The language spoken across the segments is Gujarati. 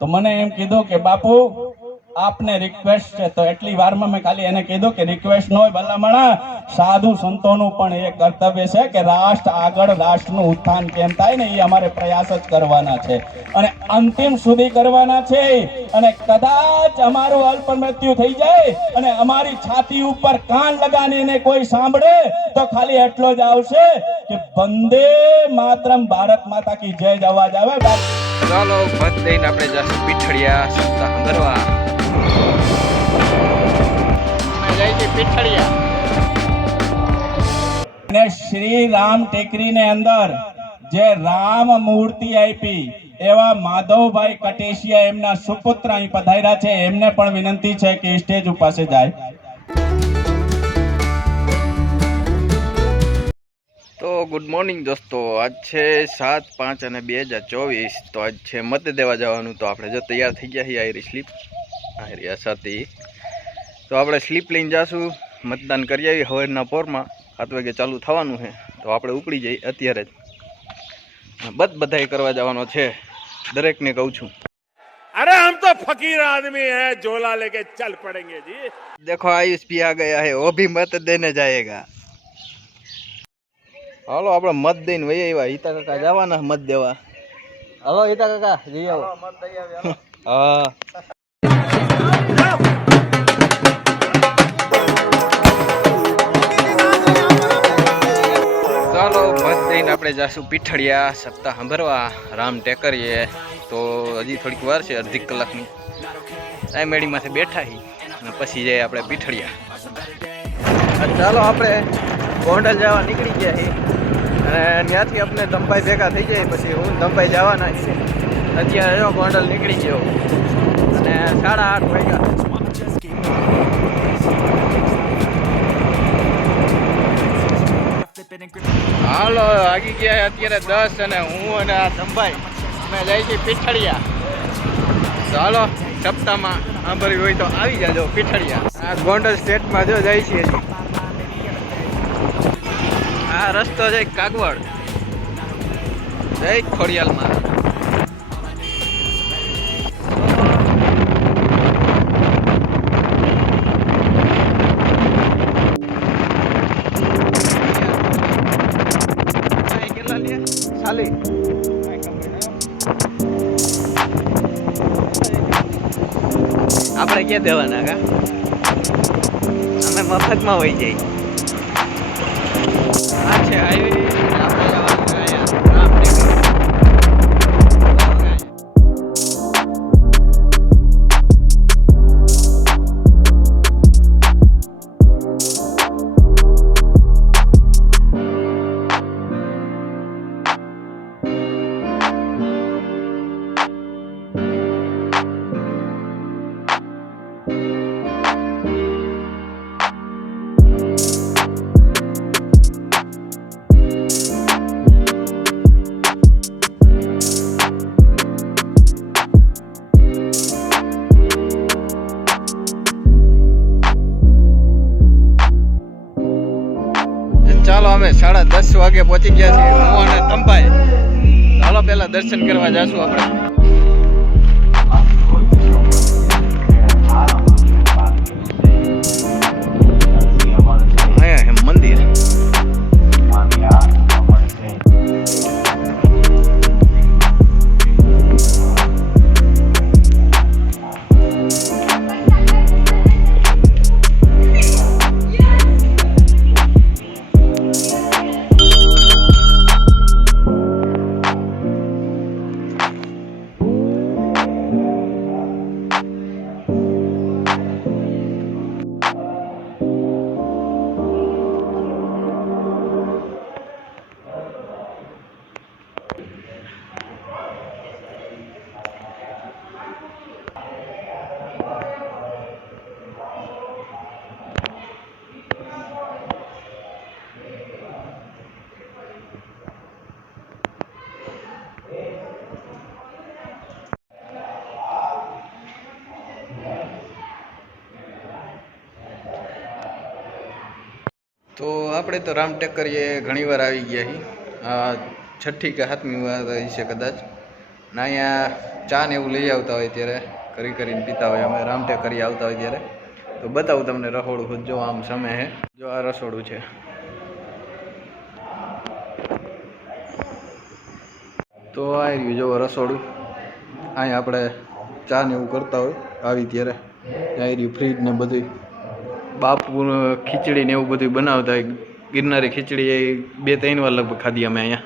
તો મને એમ કીધું કે બાપુ આપને રિક્વેસ્ટ છે, તો એટલી વારમાં મેં ખાલી એને કીધું કે રિક્વેસ્ટ ન હોય ભલામણા, સાધુ સંતોનું પણ એ કર્તવ્ય છે કે રાષ્ટ્ર આગળ, રાષ્ટ્રનું ઉત્થાન કેમ થાય ને એ અમારે પ્રયાસ જ કરવાના છે અને અંતિમ સુધી કરવાના છે। અને કદાચ અમારું અલ્પ મૃત્યુ થઈ જાય અને અમારી છાતી ઉપર કાન લગાડીને કોઈ સાંભળે તો ખાલી એટલો જ આવશે કે વંદે માતરમ, ભારત માતા કી જય જ અવાજ આવે। ચાલો મત દઈને આપણે જશું પીઠળિયા સપ્તાહ ભરવા। જાય છે પીઠળિયા અને શ્રી રામ ટેકરી ને અંદર જે રામ મૂર્તિ આપી એવા માધવભાઈ કટેશિયા એમના સુપુત્ર અહીં પધાર્યા છે, એમને પણ વિનંતી છે કે સ્ટેજ ઉપર જાય। તો ગુડ મોર્નિંગ દોસ્તો, આજ છે 7/5/2024। તો આજ છે મત દેવા જવાનું। તો આપણે જો તૈયાર થઈ ગયા છીએ, આયરી સ્લીપ આયરી સાથી, તો આપણે સ્લીપ લઈને જાશું, મતદાન કરી આવી। હવારના પોરમાં 7 વાગે ચાલુ થવાનું છે, તો આપણે ઉપડી જઈએ અત્યારે જ। બધાય કરવા જવાનો છે, દરેકને કહું છું। अरे हम तो फकीर आदमी हैं, झोला लेके चल पड़ेंगे जी। देखो आयुष भी आ गया है, वो भी मत देने जाएगा। હાલો આપણે મત દઈને વહી આવ્યા। હિતા કાકા જવાના મત દેવા। હાલો હિતા કાકા જઈ આવો, મત દઈ આવ્યા। હા ચાલો મત દઈને આપણે જાશું પીઠળિયા સપ્તાહ સાંભળવા રામ ટેકરીએ। તો હજી થોડીક વાર છે, અડધી કલાકની। આ મેળીમાંથી બેઠા હી અને પછી જઈએ આપણે પીઠળિયા। ચાલો આપણે ગોંડલ જવા નીકળી ગયા છીએ અને ત્યાંથી આપણે ધંભાઈ ભેગા થઈ જાય, પછી હું ધંભાઈ જવાના છીએ। અત્યારે જો ગોંડલ નીકળી ગયો અને 8:30 વાગ્યા। હાલો આગી ગયા અત્યારે 10 અને હું અને આ ધંભાઈ અમે જાય છીએ પીઠળિયા। ચાલો સપ્તાહમાં સાંભળવી હોય તો આવી જાજો પીઠળિયા। આ ગોંડલ સ્ટેટમાં જો જાય છીએ। આ રસ્તો છે કાગવડ, જય ખોડિયાલમાં। કેટલા લે સાલી આપણે ક્યાં દેવાના કા, અમે મફતમાં વહી જઈએ। આ છે હાઈવે, આપણે જવાનું છે અહીંયા રામ ટેકરી। ચાલો અમે 10:30 વાગે પહોંચી ગયા છીએ, હું અને ધંભાઈ। ચાલો પહેલા દર્શન કરવા જાશું આપણે। અહીંયા છે મંદિર। તો આપણે તો રામ ટેકરીએ ઘણીવાર આવી ગયા છીએ। આ 6ઠ્ઠી કે 7મી વાર છે કદાચ। ને અહીંયા ચા ને એવું લઈ આવતા હોય ત્યારે કરીને પીતા હોય. અમે રામટેક કરી આવતા હોય ત્યારે તો બતાવું તમને રસોડું. જો આમ સામે હે, જો આ રસોડું છે. તો આ રહ્યું જો રસોડું. અહીંયા આપણે ચા ને એવું કરતા હોય આવી ત્યારે. આ રહ્યું ફ્રીજ ને બધું. બાપુ ખીચડી ને એવું બધું બનાવતા હોય. ગિરનારી ખીચડી એ 2-3 વાર લગભગ ખાધી અમે અહીંયા.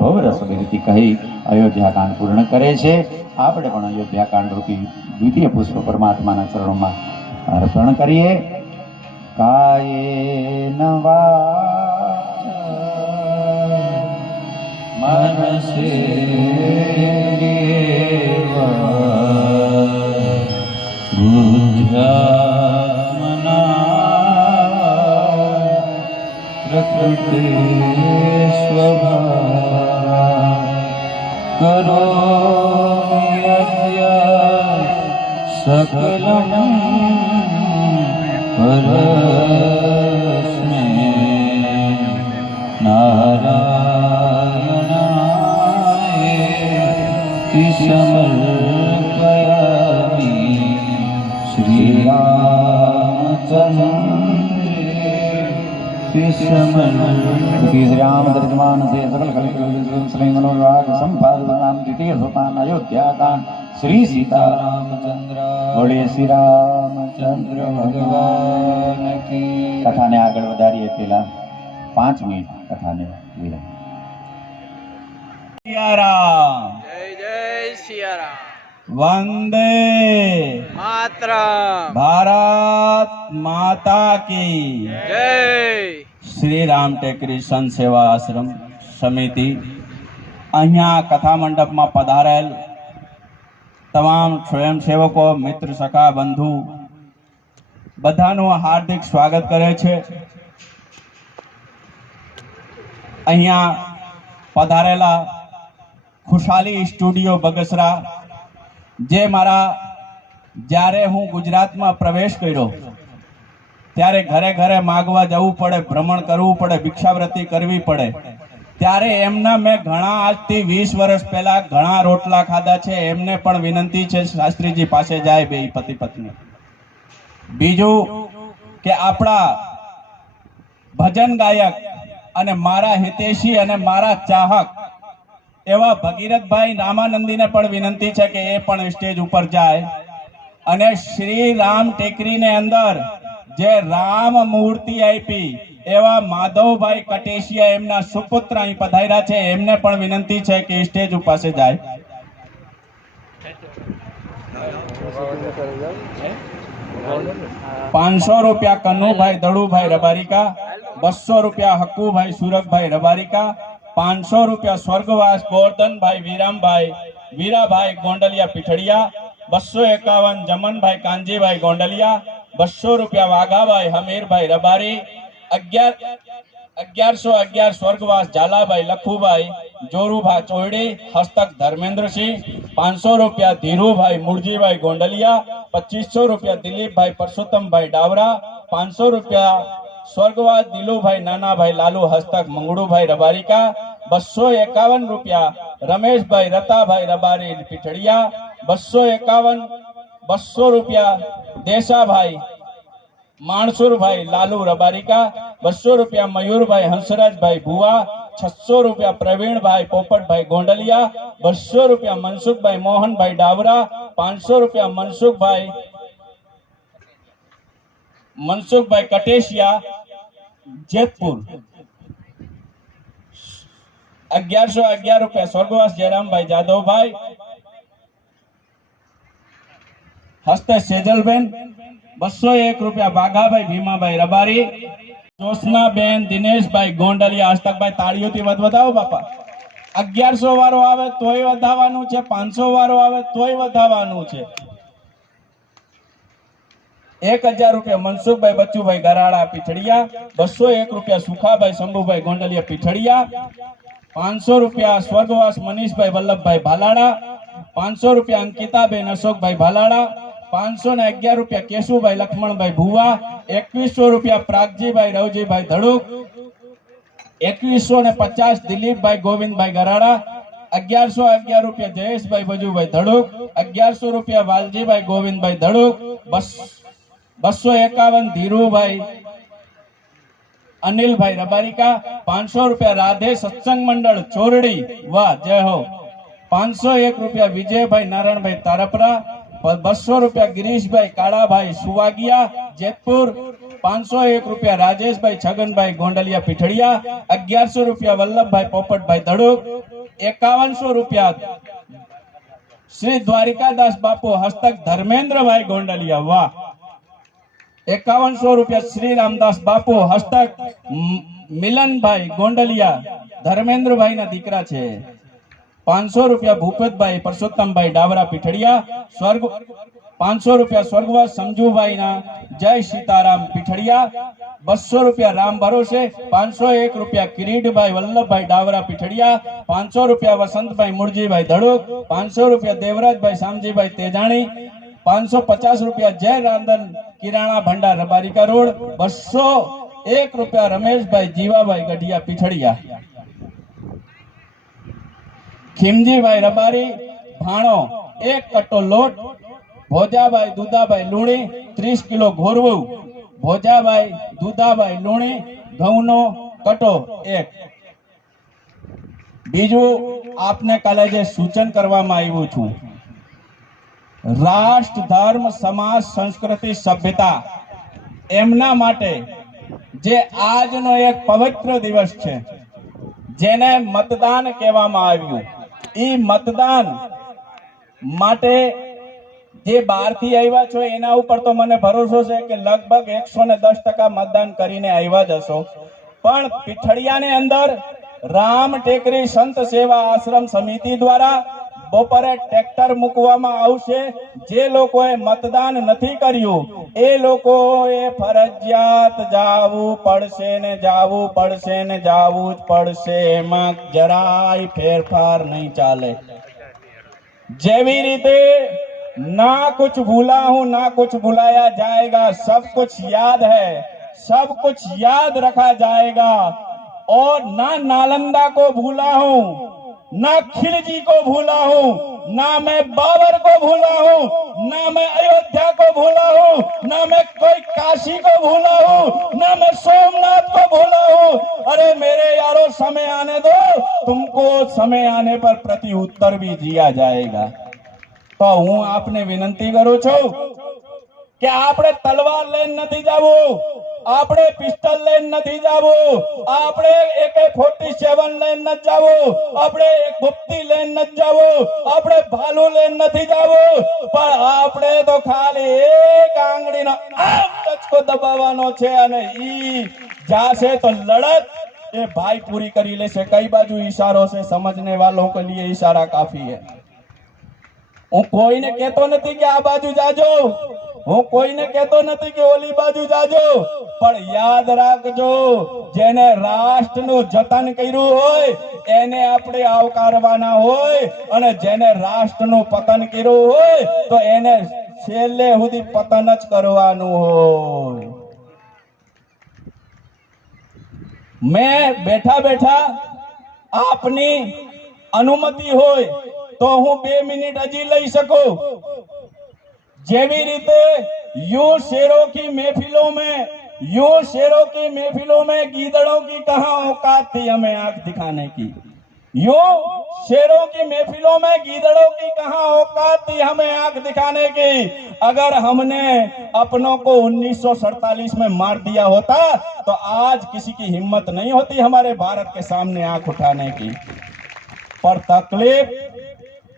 ભવરસોની કહી અયોધ્યા કાંડ પૂર્ણ કરે છે. આપણે પણ અયોધ્યા કાંડ રૂપી દ્વિતીય પુષ્પ પરમાત્માના ચરણોમાં અર્પણ કરીએ. કાયેન વાચા મનસેન્દ્રિયેર્વા પ્રકૃતિ કરોમ્યદ્ય સકલં પરસ્મે નારાયણાય સમર્પયામિ. શ્રી रामदर्शमानसे सकल कलिकलराग संपादनाम द्वितीय सोपान अयोध्या कांड श्री सीतारामचंद्र बोले श्री रामचंद्र भगवान की. कथाने આગળ વધારીએ પહેલા 5 મિનિટ કથાને વિરામ. સિયારામ જય જય સિયારામ. વંદે માતરમ. ભારત માતા કી જય. શ્રી રામ ટેકરી સંત સેવા આશ્રમ સમિતિ અહીંયા કથા મંડપમાં પધારેલ તમામ સ્વયંસેવકો, મિત્ર, સખા, બંધુ બધાનું હાર્દિક સ્વાગત કરે છે. અહીંયા પધારેલા ખુશાલી સ્ટુડિયો બગસરા, જે મારા જ્યારે હું ગુજરાતમાં પ્રવેશ કર્યો ત્યારે ઘરે ઘરે માગવા જવું પડે, ભ્રમણ કરવું પડે, ભિક્ષાવૃત્તિ કરવી પડે, ત્યારે એમના મેં ઘણા આજથી 20 વર્ષ પહેલા ઘણા રોટલા ખાધા છે. એમને પણ વિનંતી છે શાસ્ત્રીજી પાસે જાય બે પતિ પત્ની. બીજું કે આપણા ભજન ગાયક અને મારા હિતેશી અને મારા ચાહક એવા ભગીરથભાઈ રામાનંદીને પણ વિનંતી છે કે એ પણ સ્ટેજ ઉપર જાય. અને શ્રી રામ ટેકરીને અંદર જે રામ મૂર્તિ આપી એવા માધવભાઈ કટેશિયા, એમના સુપુત્ર અહીં પધાર્યા છે, એમને પણ વિનંતી છે કે સ્ટેજ ઉપર જાય. ₹500 કન્નુભાઈ દડુભાઈ રબારિકા, ₹200 હક્કુભાઈ સુરગભાઈ રબારિકા, ₹500 સ્વર્ગવાસ ગોરધનભાઈ વિરામભાઈ વીરાભાઈ ગોંડલિયા પીઠડિયા, 251 જમનભાઈ કાનજીભાઈ ગોંડલિયા, ₹200 વાઘાભાઈ હમીરભાઈ રબારી, 1111 સ્વર્ગવાસ ઝાલાભાઈ લખુભાઈ જોરુભા ચોયડી, હસ્તક ધર્મેન્દ્રસિંહ, ₹500 ધીરુભાઈ મુરજીભાઈ ગોંડલિયા, ₹2500 દિલીપભાઈ પરસોત્તમભાઈ ડાવરા, ₹500 સ્વર્ગવાસ દિલુભાઈ નાનાભાઈ લાલુ હસ્તક મંગળુભાઈ રબારિકા, ₹251 રમેશભાઈ રતાભાઈ રબારી પીઠડિયા, ₹251 દેશાભાઈ માણસુરભાઈ લાલુ રબારિકા, ₹200 મયુરભાઈ હંસરાજભાઈ ભુવા, ₹600 પ્રવીણભાઈ પોપટભાઈ ગોંડલિયા, ₹200 મનસુખભાઈ મોહનભાઈ ડાવરા, ₹500 મનસુખભાઈ કટેશિયા જેતપુર, ₹1111 સ્વર્ગવાસ જયરામભાઈ જાદવભાઈ, હસ્તે સેજલબેન, ₹201 બાઘાભાઈ ભીમાભાઈ રબારી, જોશનાબેન દિનેશભાઈ ગોંડલિયા હસ્તકભાઈ. તાળીઓથી વધાવો બાપા. 1100 વાળો આવે તોય વધાવવાનું છે, 500 વાળો આવે તોય વધાવવાનું છે. ₹1000 મનસુખભાઈ બચ્ચુભાઈ ગરાડા પીઠડિયા, ₹201 સુખાભાઈ શંભુભાઈ ગોંડલિયા પીઠડિયા, ₹500 સ્વર્ગવાસ મનીષભાઈ વલ્લભભાઈ ભાલાડા, 500 રૂપિયા અંકિતાબેન અશોકભાઈ ભાલાડા, 511 રૂપિયા કેશુભાઈ લક્ષ્મણભાઈ ભુવા, 2100 રૂપિયા પ્રાગજીભાઈ રવજીભાઈ ધડુક, 2150 દિલીપભાઈ ગોવિંદભાઈ ગરાડા, 1111 રૂપિયા જયેશભાઈ બજુભાઈ ધડુક, 1100 રૂપિયા વાલજીભાઈ ગોવિંદભાઈ ધડુક, 251 ધીરુભાઈ અનિલભાઈ રબારિકા, 500 રૂપિયા રાધે સત્સંગ મંડળ ચોરડી, વાહ જય હો, 501 રૂપિયા વિજયભાઈ નારાયણભાઈ તારપરા, 200 રૂપિયા ગિરીશભાઈ કાળાભાઈ સુવાગિયા જેતપુર, 501 રૂપિયા રાજેશભાઈ છગનભાઈ ગોંડલિયા પીઠડિયા, 1100 રૂપિયા વલ્લભભાઈ પોપટભાઈ ધડુક, 5100 રૂપિયા શ્રી દ્વારિકાદાસ બાપુ હસ્તક ધર્મેન્દ્રભાઈ ગોંડલિયા, વાહ, 5100 રૂપિયા શ્રી રામદાસ બાપુ હસ્તક મિલનભાઈ ગોંડલિયા ધર્મેન્દ્રભાઈ ના દીકરા છે, 500 રૂપિયા ભૂપતભાઈ પરસોત્તમભાઈ ડાવરા પીઠડિયા, 500 રૂપિયા સ્વર્ગવાસ સમજુભાઈ ના જય સીતારામ પીઠડિયા, 200 રૂપિયા રામ ભરોસે, 501 રૂપિયા કિરીટભાઈ વલ્લભભાઈ ડાવરા પીઠડિયા, 500 રૂપિયા વસંતભાઈ મુરજીભાઈ ધડુક, 500 રૂપિયા દેવરાજભાઈ શામજીભાઈ તેજાણી, 550 રૂપિયા જય રાંધન કિરાણા ભંડાર રબારિકા રોડ, 201 રૂપિયા રમેશભાઈ જીવાભાઈ ગઢિયા પીઠડિયા, ખીમજીભાઈ રબારી ભાણો 1 કટ્ટો લોટ, ભોજાભાઈ દુદાભાઈ લુણી 30 કિલો ઘોરવું, ભોજાભાઈ દુદાભાઈ લુણી ઘઉંનો કટો 1. બીજું આપને કાલે જે સૂચન કરવામાં આવ્યું છું, રાષ્ટ્ર ધર્મ સમાજ સંસ્કૃતિ સભ્યતા એમના માટે જે આજનો એક પવિત્ર દિવસ છે જેને મતદાન કહેવામાં આવ્યું, એ મતદાન માટે જે બહારથી આવ્યા છો એના ઉપર તો મને ભરોસો છે કે લગભગ 110% મતદાન કરીને આવ્યા જ હશો, પણ પીઠડિયાની અંદર રામ ટેકરી સંત સેવા આશ્રમ સમિતિ દ્વારા બપોરે ટ્રેક્ટર મૂકવામાં આવશે. જે લોકોએ મતદાન નથી કર્યું એ લોકોએ ફરજિયાત જાવું પડશે ને જાવું પડશે ને જાવું જ પડશે, એમાં જરાય ફેરફાર નહીં ચાલે. જેવી રીતે ना कुछ भूला हूं ना कुछ भुलाया जाएगा, सब कुछ याद है, सब कुछ याद रखा जाएगा. और ना नालंदा को भूला हूं, ना खिलजी को भूला हूं, ना मैं बाबर को भूला हूं, ना मैं अयोध्या को भूला हूं, ना मैं कोई काशी को भूला हूं, ना मैं सोमनाथ को भूला हूं. अरे मेरे यारो, समय आने दो, तुमको समय आने पर प्रति उत्तर भी दिया जाएगा. तो હું આપને વિનંતી કરું છું કે આપણે તલવાર લઈને નથી જવું, આપણે પિસ્તલ લઈને નથી જવું, આપણે AK-47 લઈને નથી જવું, આપણે એક ગુપ્તી લઈને નથી જવું, આપણે ભાલુ લઈને નથી જવું, પણ આપણે તો ખાલી એક આંગળીનો આમ ટચકો દબાવવાનો છે અને ઈ જાશે તો લડત એ ભાઈ પૂરી કરી લેશે. કઈ બાજુ ઈશારો છે, સમજને વાलों के लिए इशारा काफी है. હું કોઈને કહેતો નથી કે આ બાજુ જાજો, હું કોઈને કહેતો નથી કે ઓલી બાજુ જાજો, પણ યાદ રાખજો, જેને રાષ્ટ્રનું જતન કર્યું હોય એને આપણે આવકારવાના હોય, અને જેને રાષ્ટ્રનું પતન કર્યું હોય તો એને છેલ્લે સુધી પતન જ કરવાનું હોય. મેં બેઠા બેઠા આપની અનુમતિ હોય तो हूँ 2 मिनट अजी लई सको. जेवी रीते यूं शेरों की महफिलों में गीदड़ों की कहाँ औकात थी हमें आंख दिखाने की. यूं शेरों की महफिलों में गीदड़ों की कहाँ औकात थी हमें आंख दिखाने की. अगर हमने अपनों को 1947 में मार दिया होता तो आज किसी की हिम्मत नहीं होती हमारे भारत के सामने आंख उठाने की. पर तकलीफ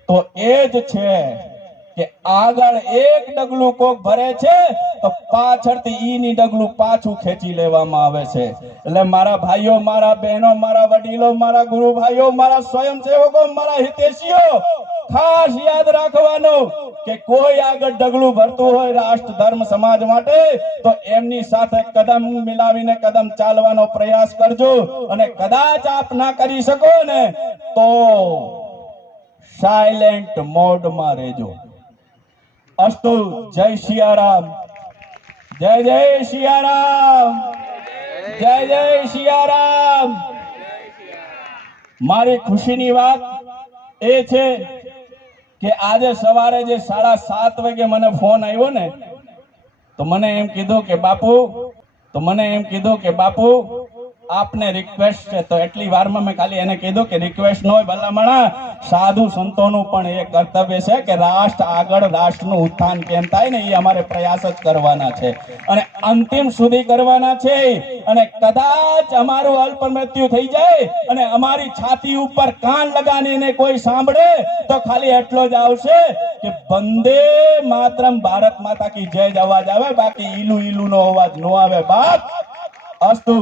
तो એ જ છે કે આગળ એક ડગલું કોક ભરે છે તો પાછળથી ઈની ડગલું પાછું ખેંચી લેવામાં આવે છે. એટલે મારા ભાઈઓ, મારા બહેનો, મારા વડીલો, મારા ગુરુ ભાઈઓ, મારા સ્વયંસેવકો, મારા હિતેશીઓ, ખાસ યાદ રાખવાનું કે કોઈ આગળ ડગલું ભરતું હોય રાષ્ટ્ર ધર્મ સમાજ માટે તો એમની સાથે કદમ મિલાવીને કદમ ચાલવાનો પ્રયાસ કરજો. અને કદાચ આપ ના કરી શકો ને તો સાયલેન્ટ મોડમાં રહેજો. અસ્તુ. જય સિયારામ. જય જય સિયારામ. જય જય સિયારામ. મારી ખુશીની વાત એ છે કે આજે સવારે જે 7:30 વાગે મને ફોન આવ્યો ને, તો મને એમ કીધું કે બાપુ આપને રિક્વેસ્ટ છે. તો એટલી વારમાં મેં ખાલી એને કીધું કે રિક્વેસ્ટ ન હોય ભલામણા, સાધુ સંતોનું પણ એ કર્તવ્ય છે કે રાષ્ટ્ર આગળ, રાષ્ટ્રનું ઉત્થાન કેમ થાય ને એ અમારે પ્રયાસ જ કરવાના છે અને અંતિમ સુધી કરવાના છે. અને કદાચ અમારું અલ્પ મૃત્યુ થઈ જાય અને અમારી છાતી ઉપર કાન લગાડીને કોઈ સાંભળે તો ખાલી એટલો જ આવશે કે વંદે માતરમ, ભારત માતા કી જય જ અવાજ આવે, બાકી ઈલુ ઈલુ નો અવાજ ન આવે. બાપ અસ્તુ.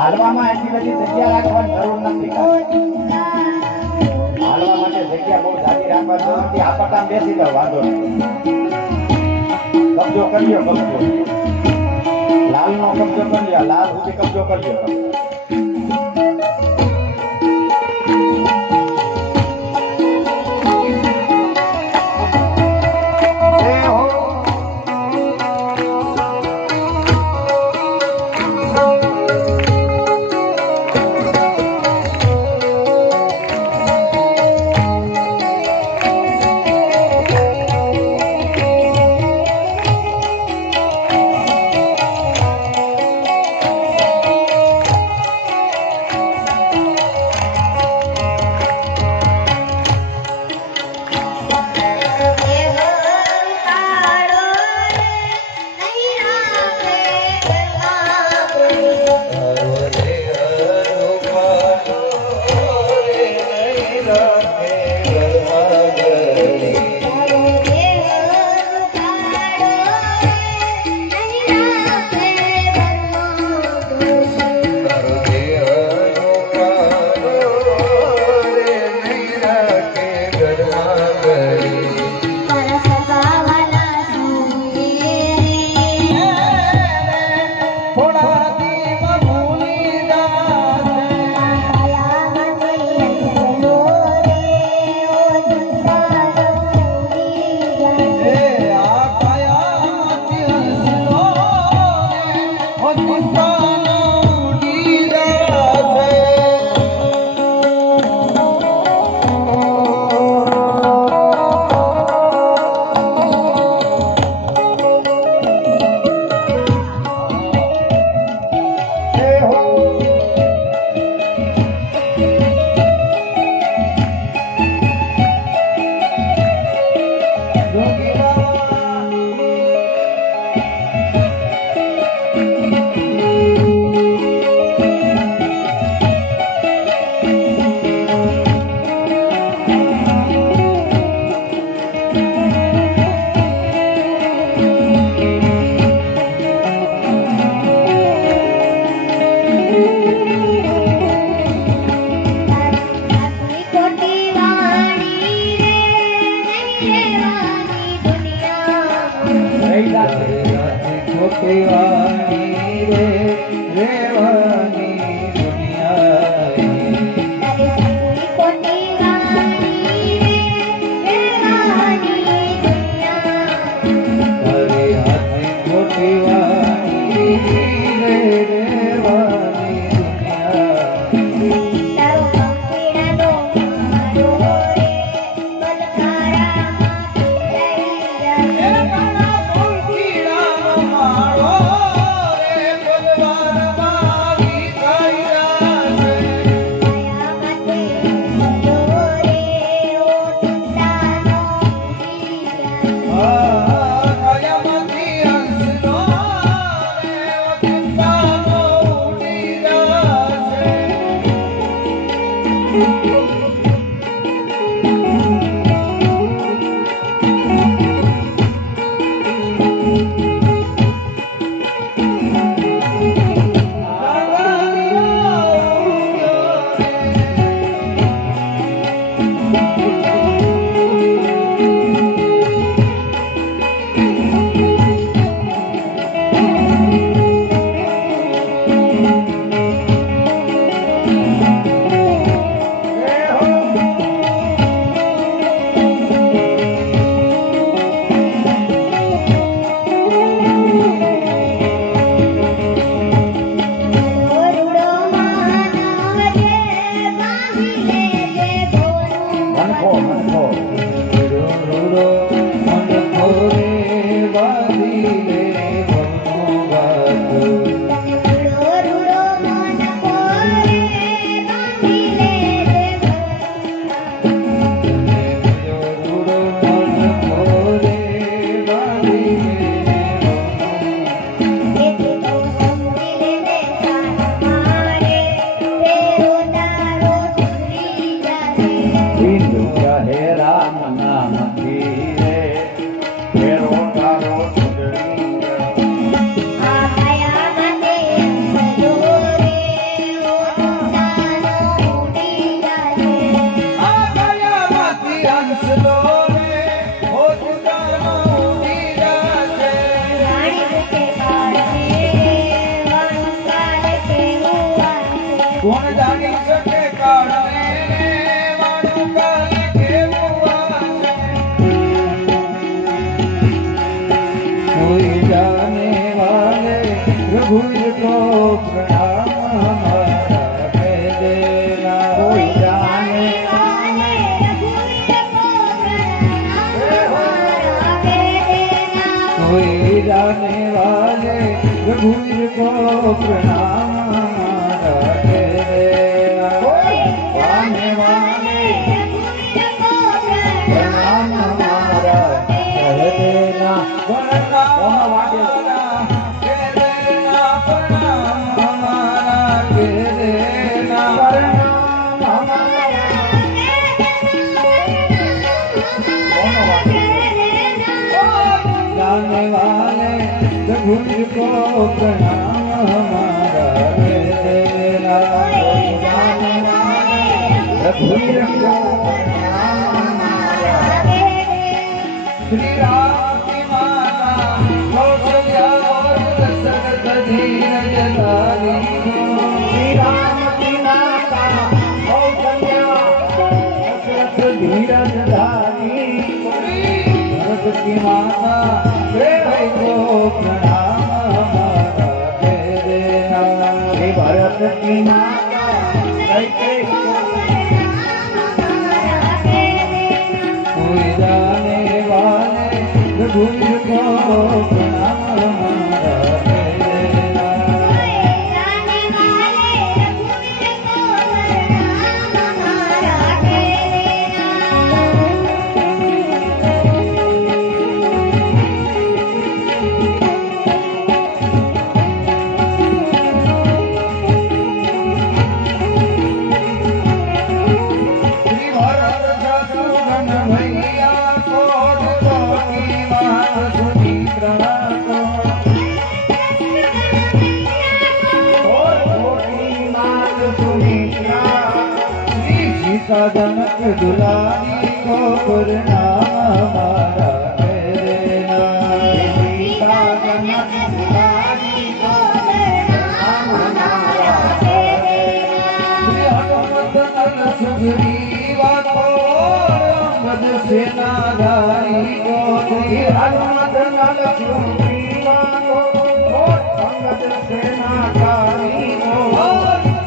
હાલવામાં એટલી બધી જગ્યા રાખવાની જરૂર નથી. હાલવા માટે જગ્યા બહુ જાજી રાખવાની જરૂર નથી. આ પટામ બેસી જાવ, વાંધો નહીં. કબજો કરી લ્યો, કબજો. લાલ નો કબજો કરી લ્યો, લાલ સુધી કબજો કરી લ્યો.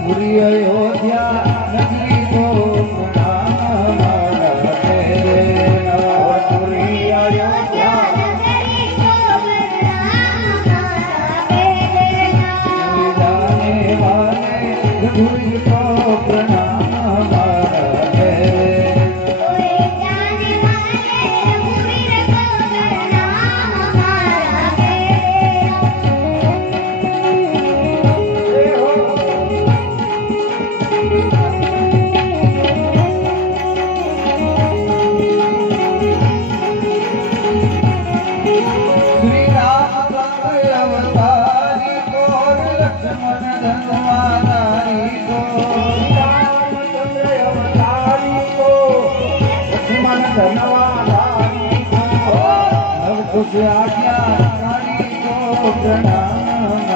પૂરી અયોધ્યા कुछ आज्ञाकारी को प्रणाम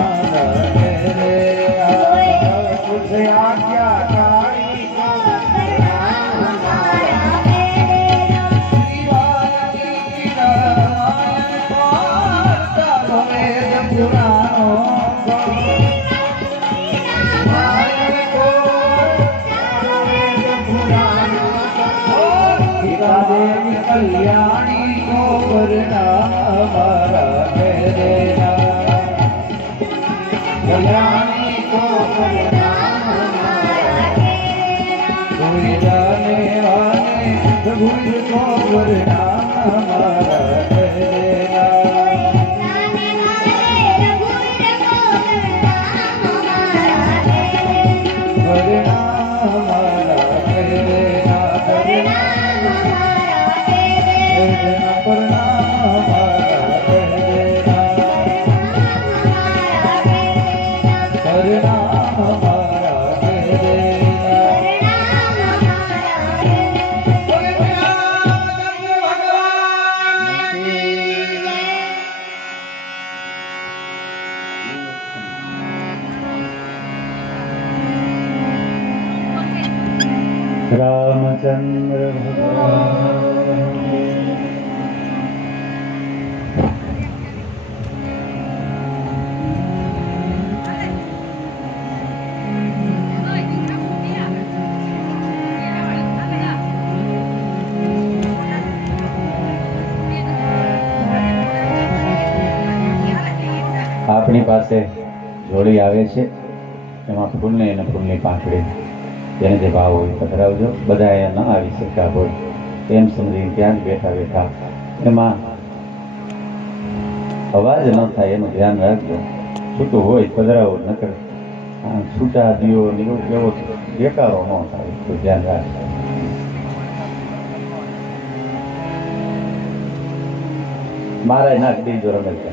रे कुछ आज्ञाकारी को वेद पुराणों देवी कल्याणी को प्रणाम तेरा कल्याणी को प्रणाम कोई जाने वाले रघुवीर को प्रणाम तेरा रामचंद्र भगवान આપણી પાસે જોડી આવે છે એમાં ફૂલને અને ફૂલની પાંખડી જેને જે ભાવ હોય પધરાવજો. બધા અહીંયા ન આવી શક્યા હોય એમ સમજીને ત્યાં જ બેઠા બેઠા એમાં અવાજ ન થાય એનું ધ્યાન રાખજો. છૂટું હોય પધરાવો, નકર છૂટા દીવો એવો બેકારો ન થાય તો ધ્યાન રાખજો. મારા નાખ દીજો રમેશ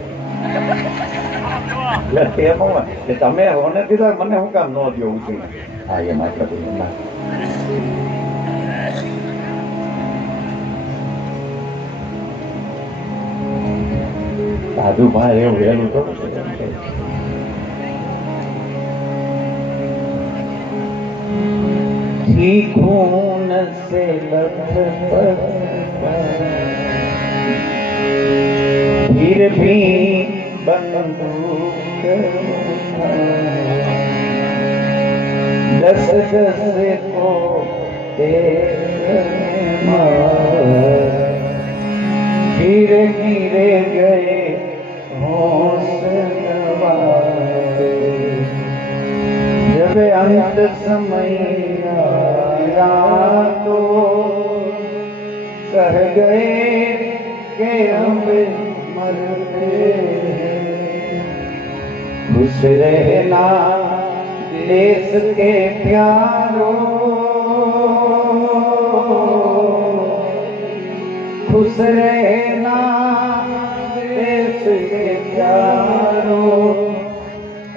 તમે હોને દીધા મને હું કામ ન દેવું છું. હા એ માત્ર સાધુ ભાઈ એવું વહેલું તો खून से फिर भी बंदूक दस दस को फिर गिरे गए जब अंत समय आया तो कह गए कि हम मरते खुश रहना देश के प्यारों खुश रहना देश के प्यारों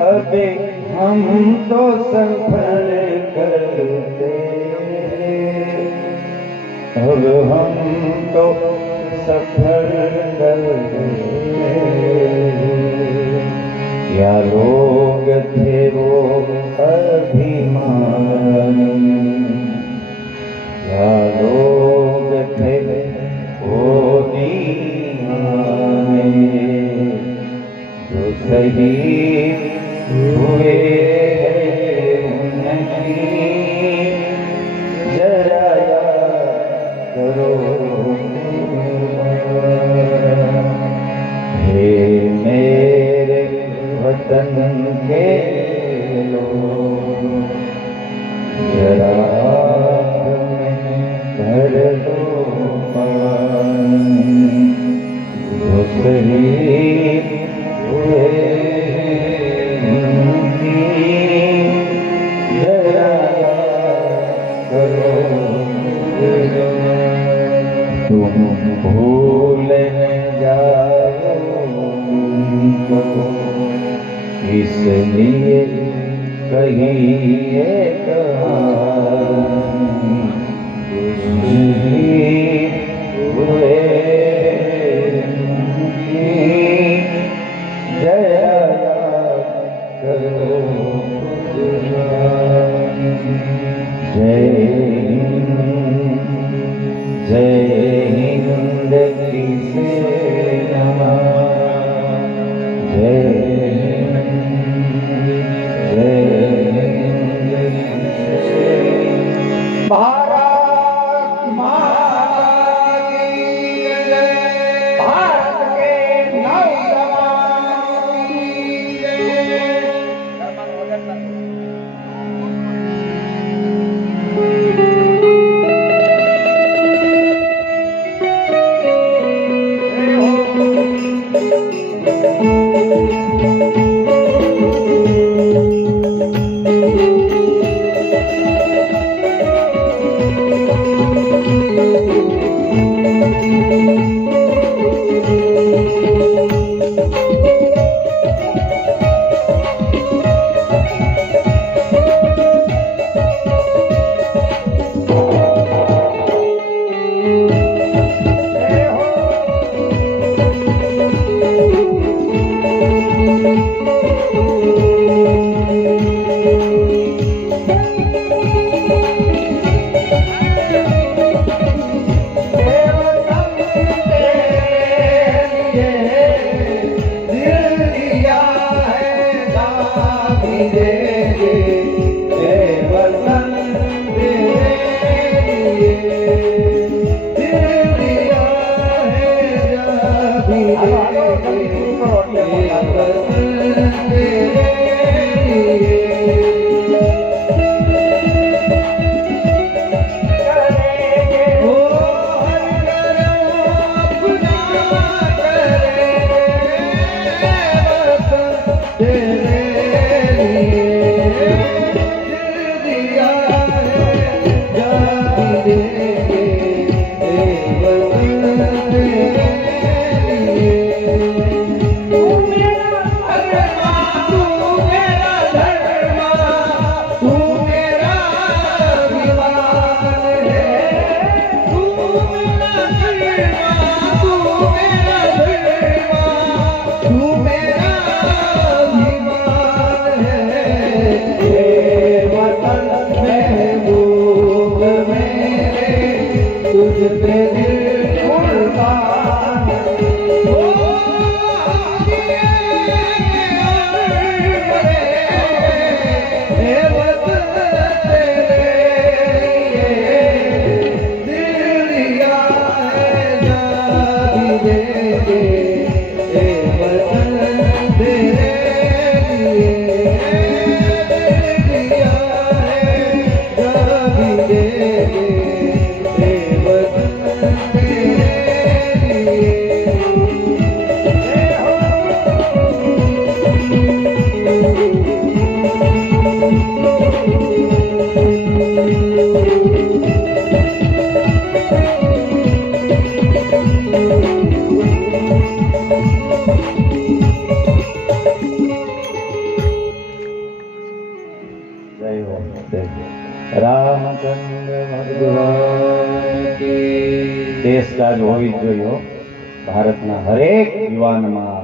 अब हम तो सफर करते अब हम तो सफर करते क्या लोग थे वो अभिमान क्या लोग थे वो दीवाने जो शहीद हुए उनकी जरा याद करो हे मेरे वतन के लोग जरा भर दो पानी जो शहीद हुए तुम भूल जाओ इसलिए कहिए कहानी जय हिंद की सेना, जय भारत माता की जय, भारत के नौजवानों की जय। દેશરાજ હોવી જોઈએ ભારતના હરેક યુવાનમાં,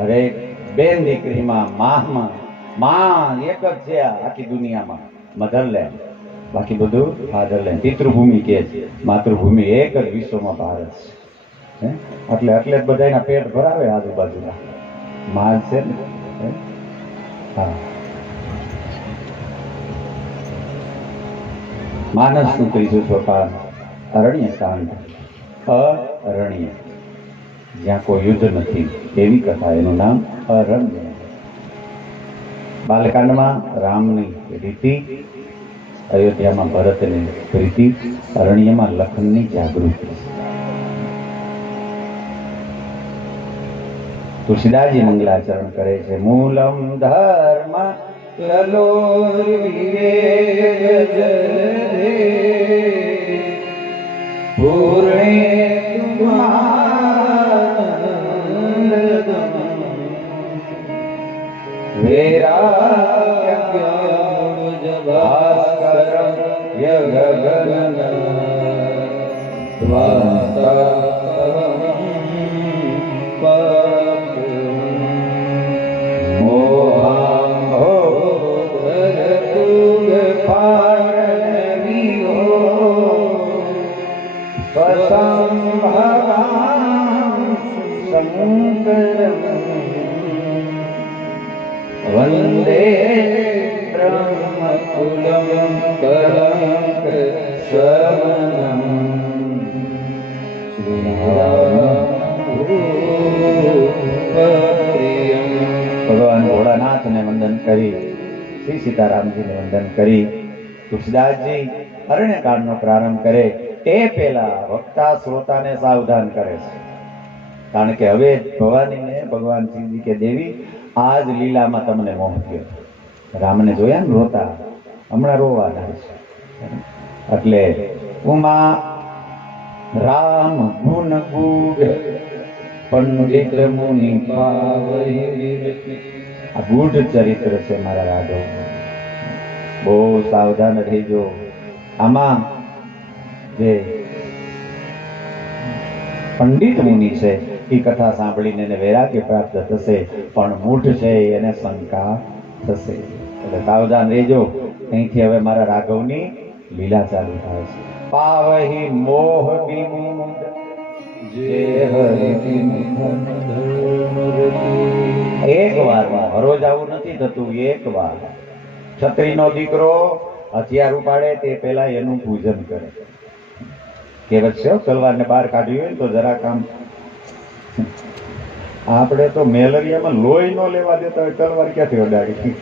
હરેક બેન દીકરીમાં, માં એક જ છે આખી દુનિયામાં, મધરલેન્ડ, બાકી બધું ફાધરલેન્ડ, પિતૃભૂમિ કે છે, માતૃભૂમિ એક જ વિશ્વમાં ભારત છે. એટલે જ બધાના પેટ ભરાવે આજુબાજુના માં છે ને. હા, માનસનું ત્રીજું સોપાન અરણ્ય કાંડ. અરણ્ય, જ્યાં કોઈ યુદ્ધ નથી એવી કથા, એનું નામ અરણ્ય. બાલકાંડમાં રામની રીતિ, અયોધ્યામાં ભરતની પ્રીતિ, અરણ્યમાં લખનની જાગૃતિ. તુલસીદાસજી મંગલાચરણ કરે છે. મૂલમ ધર્મ મોહં ભો વંદે બ્રહ્મકુલમ કલંક શરણમ ભગવાન ભોળાનાથને વંદન કરી, શ્રી સીતારામજીને વંદન કરી તુલસીદાસજી અરણ્યકાંડનો પ્રારંભ કરે તે પહેલા વક્તા શ્રોતાને સાવધાન કરે છે. કારણ કે હવે ભવાનીને ભગવાન શિવજી કે દેવી આજ લીલામાં તમને મોહ થયો. રામને જોયા ને રોતા, હમણાં રોવાના છે. એટલે ઉમા રામ ગુણ ગુડ પંડિત મુનિ પાવઈ. આ ગૂઢ ચરિત્ર છે મારા રાઘવ, બહુ સાવધાન રહેજો. આમાં જે પંડિત મુનિ છે એ કથા સાંભળીને એને વૈરાગ્ય પ્રાપ્ત થશે, પણ મૂઢ છે એને શંકા થશે. એટલે સાવધાન રહેજો. અહીંથી હવે મારા રાઘવની લીલા ચાલુ થાય છે. પાવહી મોહ વિમુદ જે હરિ એક વારમાં હરોજ આવું નથી થતું. એક વાર ક્ષત્રિયનો દીકરો હથિયાર ઉપાડે તે પહેલા એનું પૂજન કરે. કહેવત છે તલવારને બહાર કાઢવી હોય તો જરા કામ. આપણે તો મેલેરિયામાં લોહી ન લેવા દેતા હોય તલવાર ક્યાંથી અડાડી.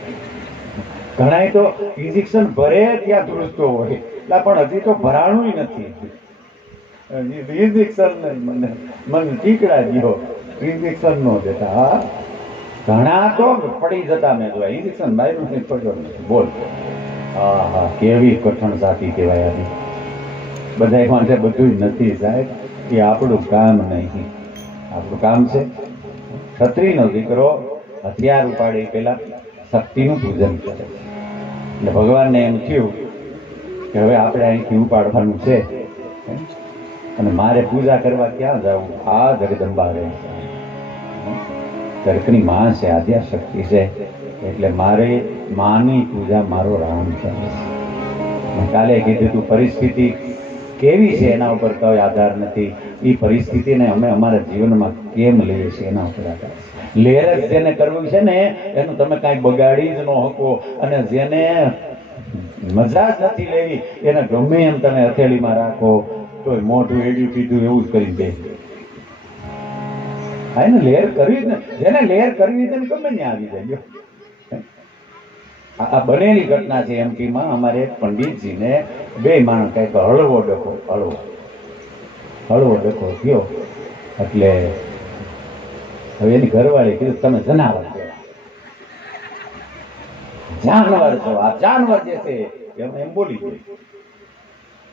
ઘણા તો ઇન્જેક્શન ભરે ત્યાં ધ્રુજતો હોય, પણ હજી તો ભરાણું નથી. ઇન્જેક્શન મને ચીકડા ગયો, ઇન્જેક્શન નો દેતા. હા, ઘણા તો પડી જતા મેં જોયા. ઇન્જેક્શન માર્યું નથી, પડ્યો નથી. બોલ. હા હા, કેવી કઠણ સાથી કહેવાય. આવી બધા માટે બધું જ નથી સાહેબ. એ આપણું કામ નહીં. આપણું કામ છે ક્ષત્રિયનો દીકરો હથિયાર ઉપાડે પેલા શક્તિનું પૂજન કરે. એટલે ભગવાનને એમ થયું કે હવે આપણે અહીંથી ઉપાડવાનું છે અને મારે પૂજા કરવા ક્યાં જવું? આ જગદંબા રહે છે, જગતની માં છે, આદ્યા શક્તિ છે. એટલે મારે માની પૂજા મારો રામ કરે છે. કાલે કીધું તું પરિસ્થિતિ કેવી છે એના ઉપર કોઈ આધાર નથી. એ પરિસ્થિતિને અમે અમારા જીવનમાં કેમ લઈએ છીએ એના ઉપર આધાર છે. લેર જ જેને કરવું છે ને એનું તમે કાંઈ બગાડી જ ન શકો. અને જેને મજા જ નથી લેવી એને ગમે એમ તમે હથેળીમાં રાખો તો મોઢું એડ્યું પીધું એવું જ કરી દે. હા, એને લેર કરવી જ ને. જેને લેર કરવી છે ને ગમે ને આવી જાય. આ બનેલી ઘટના છે. એમપીમાં અમારે એક પંડિતજીને બે માણસ કંઈક હળવો ડખો થયો. એટલે હવે એની ઘરવાળી કીધું તમે જનાવર જાનવર છો, આ જાનવર જે છે એમ બોલી ગઈ.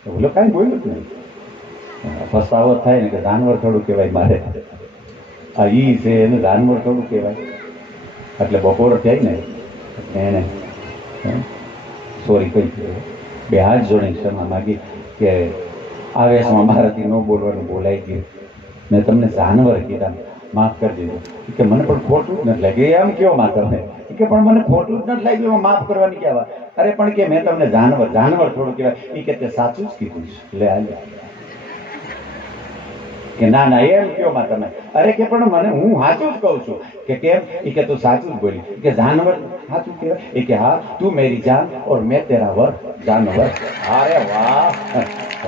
બોલો કાંઈ બોલ્યું જ નહીં. પસ્તાવો થાય ને કે જાનવર થોડું કહેવાય મારે. આ ઈ છે એને જાનવર થોડું કહેવાય. એટલે બપોર થાય ને એને સોરી કહી બે હાથ જોડે ક્ષમા માગી કે આવેશમાં મારાથી ન બોલવાનું બોલાઈ ગયું, મેં તમને જાનવર કીધા, માફ કરી દીધું. કે મને પણ ખોટું જ નથી લાગ્યું. એમ કયો માં તમે કે પણ મને ખોટું જ નથી લાગ્યું, માફ કરવાની કહેવા. અરે પણ કે મેં તમને જાનવર થોડું કહેવાય. એ કે તે સાચું જ કીધું છે. લે હાલ કે ના ના એમ કયો માં તમે. અરે કે પણ મને હું સાચું જ કહું છું. કે કેમ? એ કે તું સાચું જ બોલી. કે જાનવર સાચું કહેવાય? એ કે હા, તું મેરી જાન ઓર મેં તેરા વર જાનવર. અરે વાહ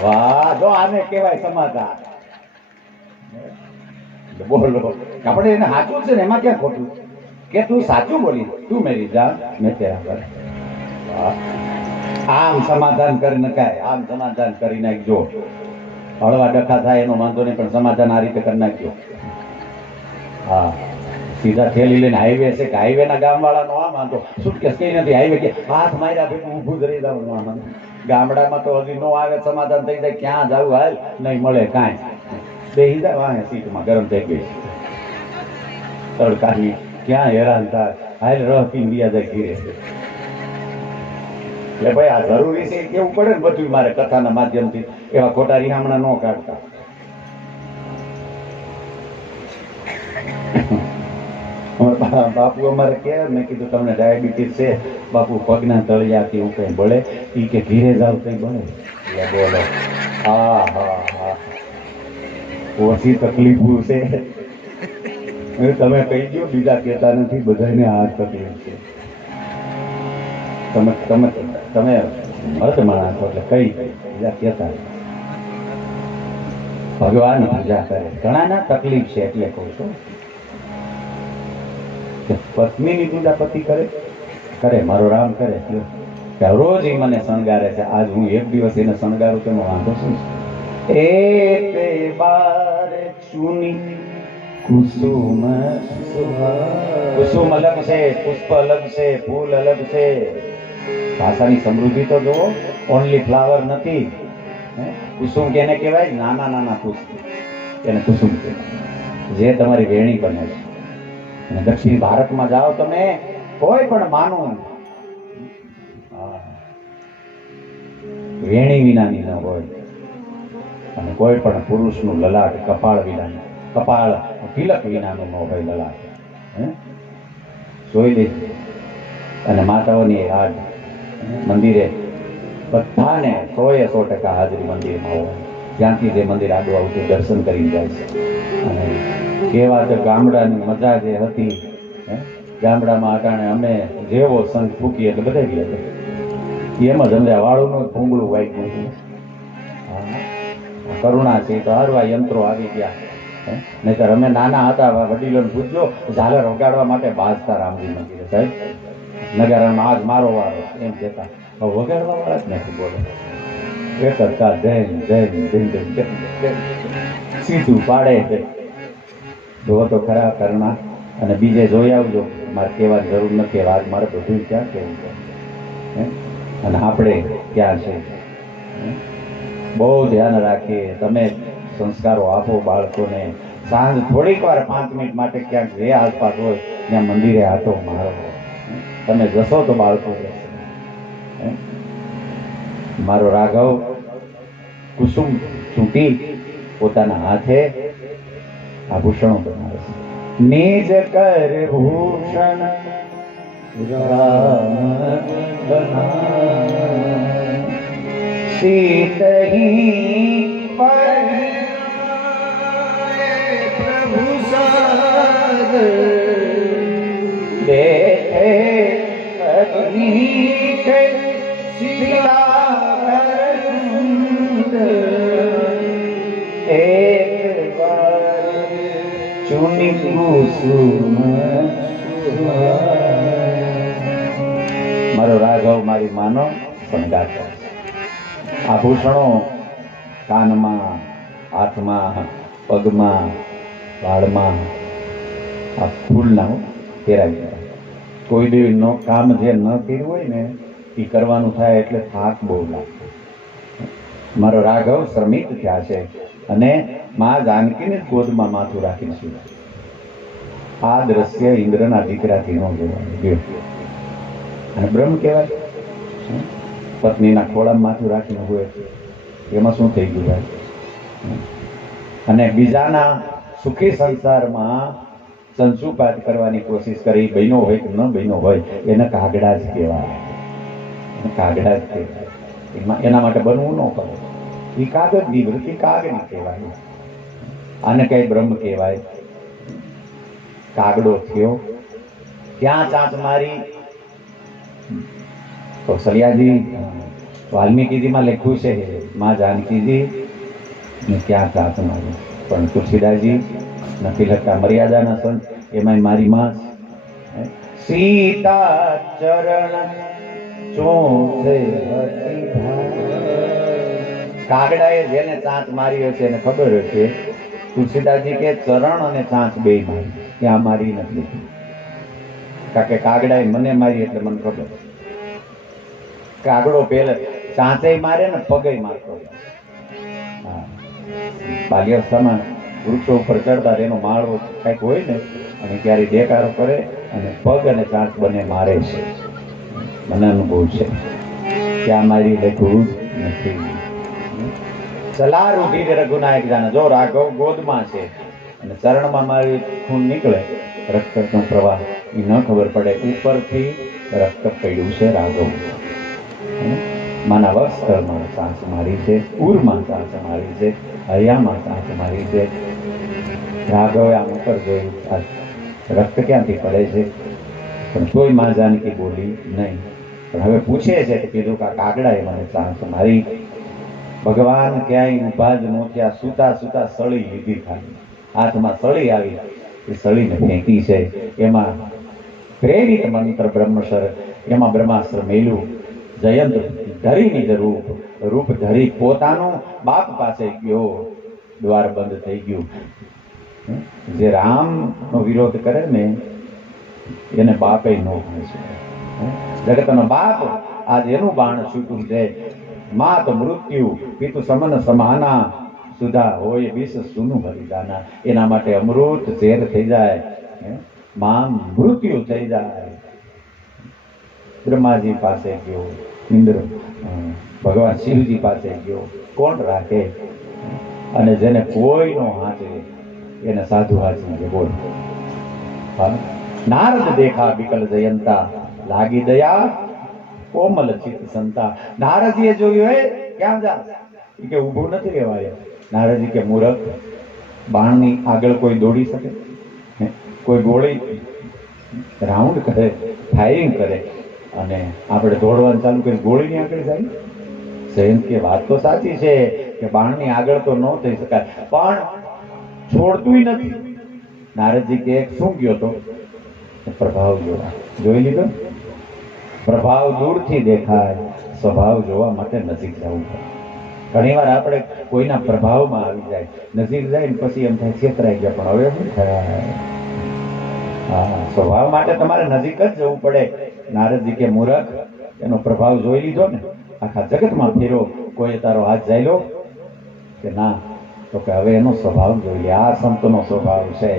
વાહ, જો આને કહેવાય સમાધાન. બોલો, આપણે એને સાચું છે ને એમાં ક્યાં ખોટું? કે તું સાચું બોલી, તું મેરી જાન મેં તેરા વર. આમ સમાધાન કરી નખાય, આમ સમાધાન કરી નાખજો. હળવા ડખા થાય એનો વાંધો નહીં, પણ સમાધાન આ રીતે કરી નાખજો. હા, સીધા થેલી લઈને હાઈવે છે કે હાઈવેના ગામવાળાનો આ વાંધો. સુટકેસ કઈ નથી, હાઈવે કે હાથ માર્યા ભેગું ઊભું જ રહી જવાનું. ગામડામાં તો હજી નો આવે, સમાધાન થઈ જાય. ક્યાં જવું હાલ નહીં મળે કાંઈ. બેસી જાય વાંહે સીટમાં, ગરમ થઈ ગઈ તડકાની. ક્યાં હેરાન થાય, હાલ રહ પીને બીજા જાય ઘીરે. એટલે ભાઈ આ જરૂરી છે કેવું પડે ને બધું મારે કથાના માધ્યમથી. એવા ખોટા રિહામણા ન કાઢતા. બાપુ અમારે કે મેં કીધું તમને ડાયાબિટીસ છે બાપુ, પગના તળિયાથી હું કઈ બળે? એ કે ઘીરે જાવ કઈ બળે? બોલો. હા હા હા, ઓછી તકલીફો છે. તમે કહી દો, બીજા કહેતા નથી, બધાને આ તકલીફ છે. તમે તમે તમે મર્દ માણસ છો એટલે કઈ બીજા કહેતા નથી. ભગવાન પૂજા કરે, ઘણાના તકલીફ છે એટલે કહું છું કે પત્નીની પૂજા પતિ કરે કરે, મારો રામ કરે કે રોજ એ મને શણગારે છે, આજ હું એક દિવસ એને શણગારું તેનો વાંધો શું છે? એક બાર ચૂની કુસુમ કુસુમ અલગ છે, પુષ્પ અલગ છે, ફૂલ અલગ છે. ભાષાની સમૃદ્ધિ તો જુઓ. ઓનલી ફ્લાવર નથી. કુસુમ કેને કહેવાય? નાના નાના પુષ્પ, એને કુસુમ કહેવાય, જે તમારી વેણી બને છે. અને દક્ષિણ ભારતમાં જાઓ તમે, કોઈ પણ માનું વેણી વિનાની ન હોય, અને કોઈ પણ પુરુષનું લલાટ કપાળ વિનાનું, કપાળ તિલક વિનાનું ન હોય લલાટ. જોઈ લેજો. અને માતાઓની હાડ મંદિરે બધાને 100% હાજરી મંદિરમાં હોય. જ્યાંથી જે મંદિર આગળ આવતું દર્શન કરી જાય છે. અને કેવા તો ગામડાની મજા જે હતી, ગામડામાં અટાણે અમે જેવો સંઘ ફૂકીએ એટલે બધા ગયા. એમ જ સમજ્યા, વાળુનું ભૂંગળું વાગ્યું હતું. કરુણા છે તો હારું, આ યંત્રો આવી ગયા. નહીતર અમે નાના હતા, વડીલોને પૂછજો, ઝાલર વગાડવા માટે બાજતા રામજી મંદિરે, સાહેબ નગારામાં આજ મારો વારો એમ કહેતા. હવે વગાડવા વાળા જ નથી બોલે. એ કરતા સીધું પાડે છે. જોવો તો ખરા કરુણા. અને બીજે જોઈ આવજો, મારે કહેવાની જરૂર નથી. આજ મારે બધું ક્યાં કહેવું છે, અને આપણે ક્યાં છે. બહુ ધ્યાન રાખીએ. તમે સંસ્કારો આપો બાળકોને. સાંજ થોડીક વાર 5 મિનિટ માટે ક્યાંક જે આસપાસ હોય ત્યાં મંદિરે આટો મારો. તમે જશો તો બાળકો જશે. મારો રાઘવ કુસુમ ચૂંટી પોતાના હાથે આભૂષણો બનાવે છે. નિજ કર ભૂષણ રામ બના સીતહી પ્રભુ સાદ દેખે અગ્નિ કે સીતા એક વાર ચુની કુસુમ. મારો રાઘવ મારી માનો શણગાર કરે. આભૂષણો કાનમાં, હાથમાં, પગમાં, વાળમાં આ ફૂલના પહેરાવી દેવાય. કોઈ દેવીનો કામ જે ન કર્યું હોય ને એ કરવાનું થાય એટલે થાક બહુ લાગે. મારો રાઘવ શ્રમિક થયા છે અને મા જાનકીની ગોદમાં માથું રાખીને સુધા. આ દ્રશ્ય ઇન્દ્રના દીકરાથી ન જોવાનું. અને બ્રહ્મ કહેવાય, પત્નીના ખોળામાં માથું રાખીને હોય, એમાં શું થઈ ગયું ભાઈ? અને બીજાના સુખી સંસારમાં સંસુપાત કરવાની કોશિશ કરી, બહેનો હોય કે ન બહેનો હોય, એને કાગડા જ કહેવાય. કાગડા જ કહેવાય. એના માટે બનવું ન પડે. એ કાગળની વૃત્તિ કાગની કહેવાય. આને કઈ બ્રહ્મ કહેવાય. કાગડો થયો, ક્યાં ચાંચ મારી? કૌશલ્યાજી વાલ્મીકીજીમાં લખ્યું છે, માં જાનકીજી ને ક્યાં ચાંચ મારી. પણ તુલસીદાસજી નથી લખતા. મર્યાદાના સંત એમાં મારી માં સીતા ચરણ ચોસે. કાગડાએ જેને ચાંચ મારી હશે એને ખબર હશે. તુલસીદાસજી કે ચરણ અને ચાંચ બે મારી, ત્યાં મારી નથી. કારણ કે કાગડાએ મને મારી એટલે મને ખબર. કાગડો પહેલે ચાંચે મારે ને પગે મારતો. બાલ્યાવસ્થામાં વૃક્ષો ઉપર ચડતા એનો માળો કંઈક હોય ને, અને ત્યારે દેકારો કરે અને પગ અને ચાંચ બંને મારે છે. મને અનુભવ છે. ત્યાં મારી લખ્યું નથી. સલાહ રૂઢી રઘુનાયક જાણે. જો રાઘવ ગોદમાં છે અને ચરણમાં મારી ખૂન નીકળે, રક્તનો પ્રવાહ, એ ન ખબર પડે ઉપરથી રક્ત પડ્યું છે રાઘવ. માના વસ્ત્રમાં સાંસ મારી છે, ઉરમાં સાંસ મારી છે, હૈયામાં સાંસ મારી છે. રાઘવે આમ ઉપર જોયું, આ રક્ત ક્યાંથી પડે છે, પણ તોય મા જાનકી બોલી નહીં. પણ હવે પૂછે છે કે કીધું કે આ કાગડાએ મને સાંસ મારી. ભગવાન ક્યાંય ઊભા જ નહોતા, સૂતા સૂતા સળી લીધી, ખાલી હાથમાં સળી આવી, એ સળીને ફેંકી છે. એમાં પ્રેરિત મંત્ર બ્રહ્મસર, એમાં બ્રહ્માસ્ત્ર મેલું. જયંત ધરી નિજ રૂપ ધરી પોતાનું બાપ પાસે ગયો, દ્વાર બંધ થઈ ગયું. જે રામનો વિરોધ કરે ને એને બાપે ન ભાંસે. જગતનો બાપ આજ એનું બાણ છૂટું છે. માત મૃત્યુ પિતુ સમન સમાના, સુધા હોય વિષ સુનું હરિદાના. એના માટે અમૃત ઝેર થઈ જાય, માં મૃત્યુ થઈ જાય. બ્રહ્માજી પાસે ગયો, ઇન્દ્ર ભગવાન શિવજી પાસે ગયો, કોણ રાખે? અને જેને કોઈ નો હાથે એને સાધુ હાચી બોલ. નારદ દેખા વિકલ જયંતા, લાગી દયા કોમલ ચિત્ત સંતા. નારદજીએ જોયું, હે ક્યાં જા? કે ઊભું નથી રહેવાય. નારદજી કે મૂર્ખ, બાણની આગળ કોઈ દોડી શકે? કોઈ ગોળી રાઉન્ડ કરે, ફાયરિંગ કરે, અને આપણે દોડવાનું ચાલુ કરી ગોળીની આગળ જાય? જયંત કે વાત તો સાચી છે કે બાણની આગળ તો ન થઈ શકાય, પણ છોડતુંય નથી. નારદજી કે શું ગયો તો? પ્રભાવ જોવા. જોઈ લીધો? પ્રભાવ દૂરથી દેખાય, સ્વભાવ જોવા માટે નજીક જવું પડે. ઘણી વાર આપણે કોઈના પ્રભાવમાં આવી જાય, નજીક જાય ને પછી એમ થાય છેતરાઈ ગયા, પણ હવે શું થાય? હા, સ્વભાવ માટે તમારે નજીક જ જવું પડે. નારદજી કે મૂર્ખ, એનો પ્રભાવ જોઈ લીધો ને, આખા જગતમાં ફેરો, કોઈ તારો હાથ જાયલો કે ના? તો કે હવે એનો સ્વભાવ જોઈ લે. આ સંતનો સ્વભાવ છે.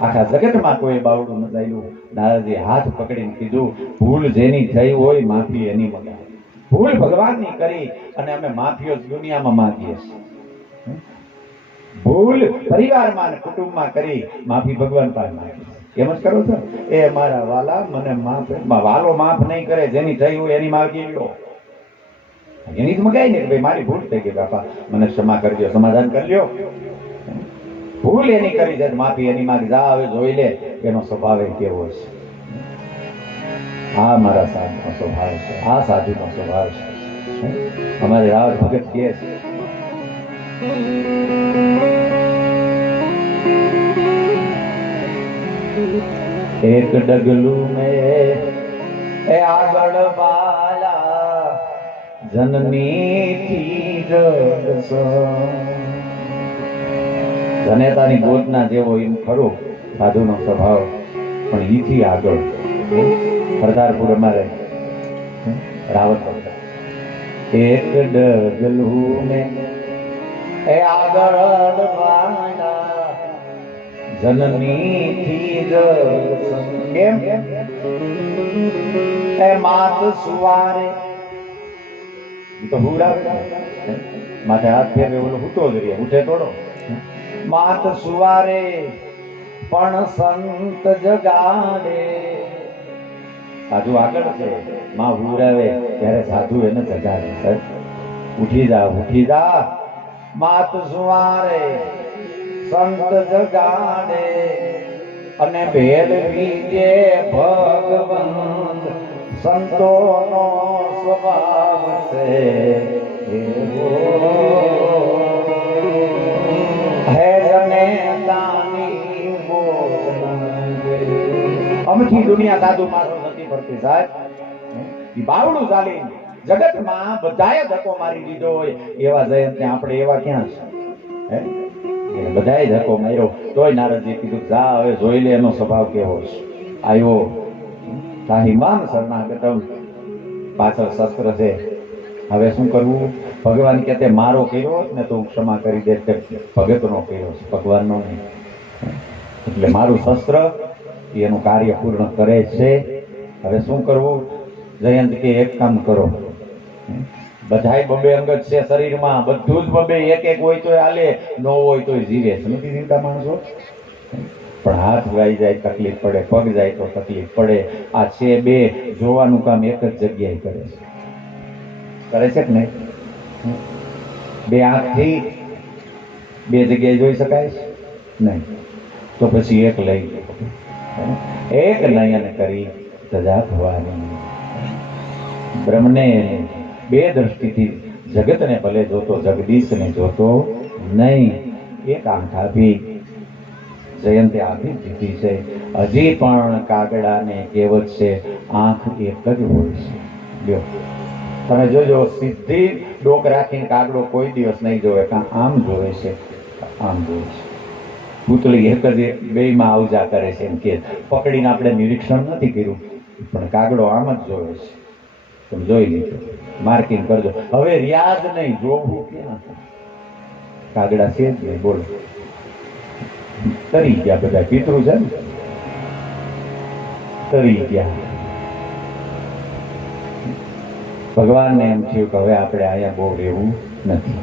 આખા જગતમાં કોઈ બાવડું ન જાયલું. નારદજી હાથ પકડીને કીધું, ભૂલ જેની થઈ હોય માફી એની મગાય. ભૂલ ભગવાનની કરી અને અમે માફીઓ દુનિયામાં માંગીએ છીએ. ભૂલ પરિવારમાં અને કુટુંબમાં કરી માફી ભગવાન પાસે માંગીએ. એમ જ કરો છો? એ મારા વાલા મને માફ, વાલો માફ નહીં કરે, જેની થઈ હોય એની માગી લો. એની જ મગાય ને કે ભાઈ મારી ભૂલ થઈ ગઈ, બાપા મને ક્ષમા કરજો, સમાધાન કરી લ્યો. ભૂલ એની કરી છે, માફી એની માગી. જા હવે જોઈ લે એનો સ્વભાવ કેવો છે. આ મારા સાધુનો સ્વભાવ છે, આ સાધુનો સ્વભાવ છે. અમારે રાવ ભગત કહે છે, એક ડગલું મેં એ આગળ વાલા જનની થી જગસો. જનેતાની ગોદના જેવો એમ ખરો સાધુનો સ્વભાવ, પણ ઈથી આગળ. સરદારપુર અમારે રાવત એક ડગલું મેં એ આગળ વાલા જનની થી જગસો. કેમ? એ માત સુવારે તો હુરાવે, માથે હાથ ફેરવે, ઓલો હૂતો જ રહે, ઉઠે થોડો. માત સુવારે પણ સંત જગાડે. સાધુ આગળ છે, માં હુરાવે ત્યારે સાધુ એને જગાડે. ઉઠી જા, ઉઠી જા. માત સુવારે સંત જગાડે અને ભેલવી જે ભગવાન સંતોનો સ્વભાવ છે. હે જનેતાની અમથી દુનિયા સાધુ મારો નથી પડતી સાહેબ. બાવડું ચાલી જગતમાં બધાએ ધક્કો મારી દીધો હોય એવા જયંતને આપણે એવા ક્યાં છે? બધાએ ધક્કો માર્યો, તોય નારદજી કીધું જા હવે જોઈ લે એનો સ્વભાવ કેવો છે. આવ્યો સાહિમાન શરણાગતમ, પાછળ શસ્ત્ર છે. હવે શું કરવું? ભગવાન કે તે મારો કર્યો ને તો હું ક્ષમા કરી દે, ભગતનો કર્યો છે, ભગવાનનો નહીં. એટલે મારું શસ્ત્ર એનું કાર્ય પૂર્ણ કરે છે. હવે શું કરવું? જયંત કે એક કામ કરો, બધાય બબે અંગત છે શરીરમાં, બધું જ બબે એક એક હોય તો હાલે, ન હોય તો જીવે છે. નથી જીવતા માણસો? પણ હાથ વાઈ જાય તકલીફ પડે, પગ જાય તો તકલીફ પડે. આ છે બે જોવાનું કામ એક જ જગ્યાએ કરે છે. કરે છે કે નહીં? બે આંખથી બે જગ્યાએ જોઈ શકાય છે નહીં, તો પછી એક લઈ એક નયન કરી સજા થવાની. બ્રહ્મને બે દ્રષ્ટિથી જગતને ભલે જોતો, જગદીશને જોતો નહીં. એક આંખાથી જયંતે આપી દીધી છે. હજી પણ કાગડાને કહેવત છે, આંખ એક જ હોય છે. લ્યો તમે જોજો, સીધી ડોક રાખીને કાગડો કોઈ દિવસ નહીં જોવે, કાં આમ જોવે છે, આમ જોવે છે. પૂતળી એક જ બેયમાં આવજા કરે છે. એમ કે પકડીને આપણે નિરીક્ષણ નથી કર્યું, પણ કાગડો આમ જ જોવે છે. તમે જોઈ લીધું, માર્કિંગ કરજો. હવે રિયાઝ નહીં, જોવું ક્યાં? કાગડા છે જ નહીં. બોલો, તરી ગયા બધા. પિતૃ છે ને, તરી ગયા. ભગવાનને એમ થયું કે હવે આપણે અહીંયા બહુ રહેવું નથી,